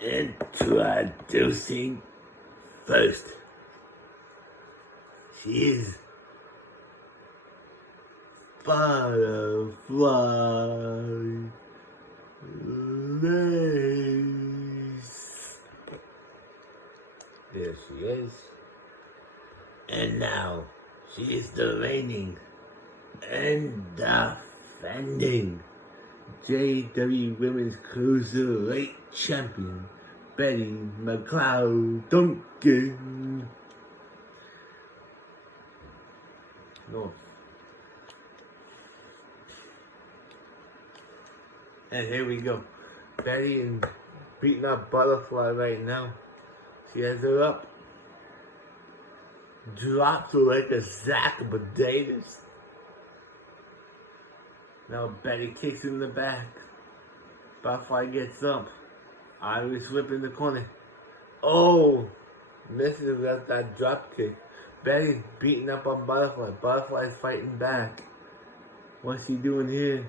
Introducing first. She's butterfly lace. There she is. And now she is the reigning and defending JWE Women's Cruiserweight Champion, Betty McLeod Duncan. No. And here we go. Betty and beating up Butterfly right now. She has her up. Drops her like a sack of potatoes. Now Betty kicks in the back. Butterfly gets up. Irish whip in the corner. Oh! Misses without that drop kick. Betty's beating up on Butterfly. Butterfly's fighting back. What's she doing here?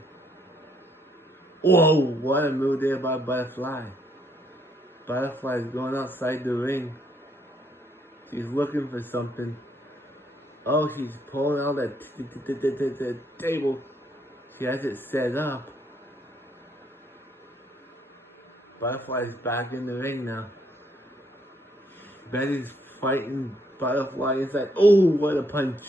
Whoa! What a move there by Butterfly. Butterfly's going outside the ring. She's looking for something. Oh, she's pulling out that table. She has it set up. Butterfly's back in the ring now. Betty's fighting Butterfly inside. Oh, what a punch.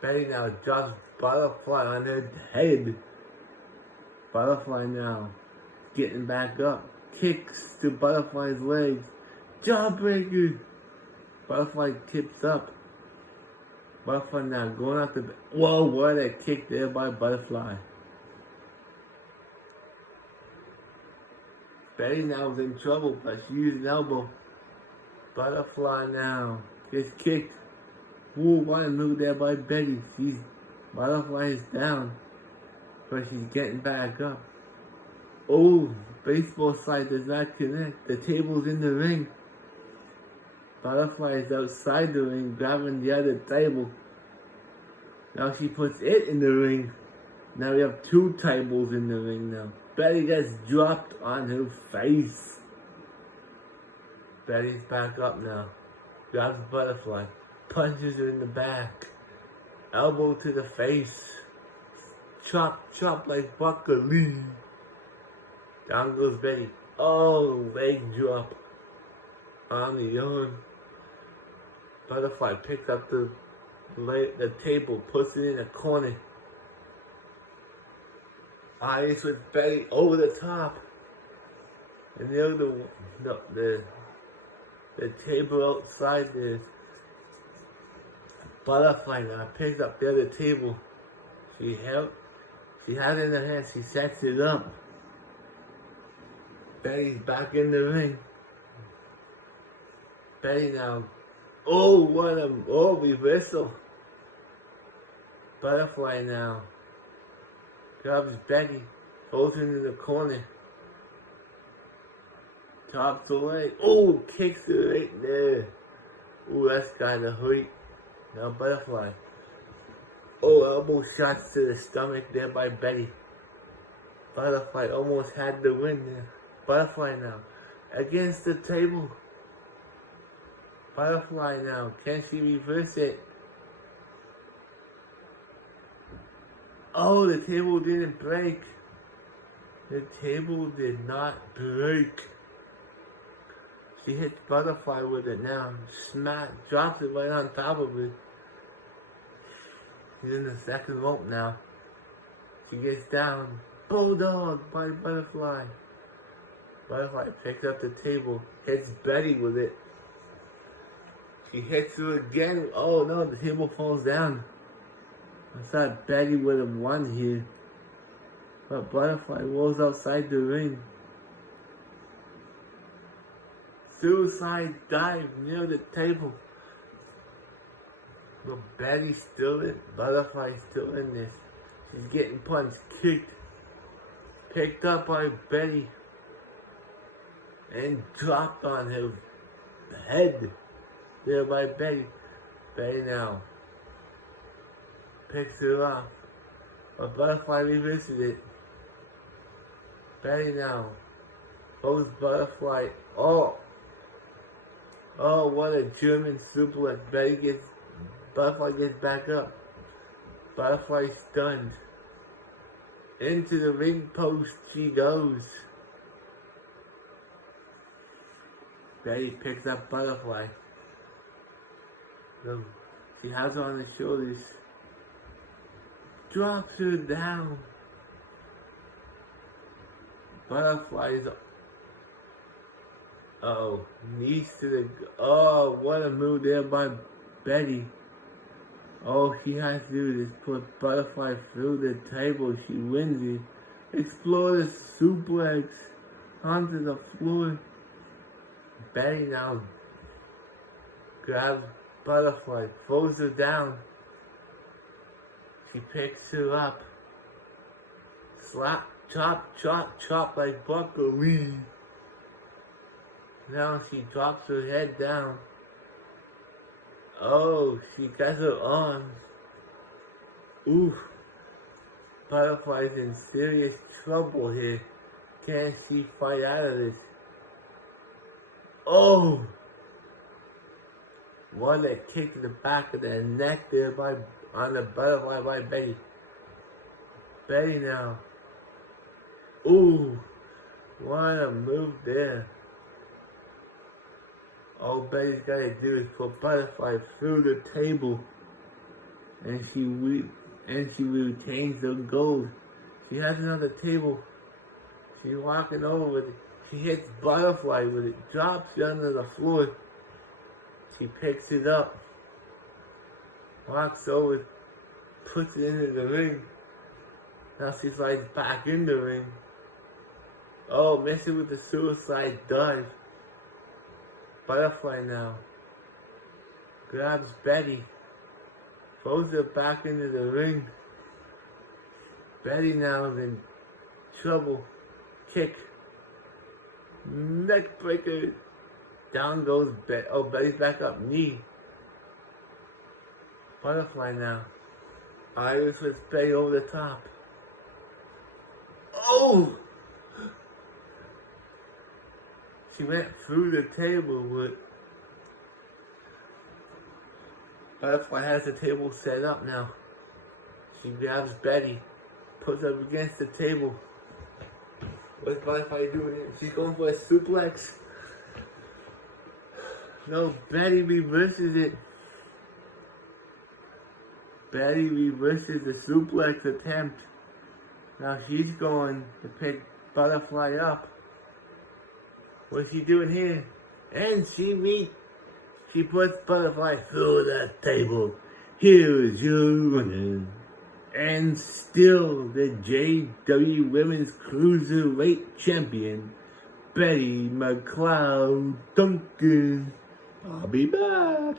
Betty now drops Butterfly on her head. Butterfly now getting back up. Kicks to Butterfly's legs. Jawbreaker. Butterfly tips up. Butterfly now going out the... Whoa, what a kick there by Butterfly. Betty now is in trouble, but she used an elbow. Butterfly now gets kicked. Ooh, what a move there by Betty. Butterfly is down, but she's getting back up. Oh, baseball slide does not connect. The table's in the ring. Butterfly is outside the ring, grabbing the other table. Now she puts it in the ring. Now we have two tables in the ring now. Betty gets dropped on her face. Betty's back up now. Grabs Butterfly. Punches her in the back. Elbow to the face. Chop, chop like Bucka Lee. Down goes Betty. Oh, leg drop. On the arm. Butterfly picks up the table, puts it in a corner. Ice with Betty over the top. And the other one, no, the table outside there. Butterfly now picks up the other table. She has it in her hand, she sets it up. Betty's back in the ring. Betty now, reversal. Butterfly now grabs Betty, throws her into the corner. Tops away. Oh, kicks her right there. Oh, that's gotta hurt. Now Butterfly. Oh, elbow shots to the stomach there by Betty. Butterfly almost had the win there. Butterfly now against the table. Butterfly now, can she reverse it? Oh, the table didn't break. The table did not break. She hits Butterfly with it now. Smack, drops it right on top of it. She's in the second rope now. She gets down. Bulldog by Butterfly. Butterfly picks up the table, hits Betty with it. She hits her again. Oh no, the table falls down. I thought Betty would have won here. But Butterfly rolls outside the ring. Suicide dive near the table. But Betty's still in. Butterfly's still in this. She's getting punched, kicked. Picked up by Betty. And dropped on her head. There by Betty. Betty now picks her up. But Butterfly reverses it. Betty now Those butterfly. Oh, what a German suplex. Butterfly gets back up. Butterfly stunned. Into the ring post she goes. Betty picks up Butterfly. So she has her on the shoulders. Drops her down. Butterfly's. Oh, knees to the. Oh, what a move there by Betty. All she has to do is put Butterfly through the table. She wins it. Explorer suplex onto the floor. Betty now grabs Butterfly, throws her down. She picks her up. Slap, chop, chop, chop like buckaroo. Now she drops her head down. Oh, she got her arms. Oof. Butterfly's in serious trouble here. Can she fight out of this? Oh! What a kick in the back of the neck there on the Butterfly by Betty. Betty now. Ooh! What a move there. All Betty's got to do is put Butterfly through the table, and she retains the gold. She has another table. She's walking over with it. She hits Butterfly with it, drops it under the floor. She picks it up, walks over, puts it into the ring. Now she slides back in the ring. Oh, missing with the suicide dive. Butterfly now grabs Betty, throws her back into the ring. Betty now is in trouble. Kick. Neck breaker. Down goes Betty. Oh, Betty's back up. Knee. Butterfly now. Iris puts Betty over the top. Oh! She went through the table with. Butterfly has the table set up now. She grabs Betty, puts her up against the table. What's Butterfly doing here? She's going for a suplex. No, Betty reverses it. Betty reverses the suplex attempt. Now she's going to pick Butterfly up. What's she doing here? And she puts Butterfly through the table. Here's your winner. And still the JWE Women's Cruiserweight Champion, Betty McLeod Duncan. I'll be back.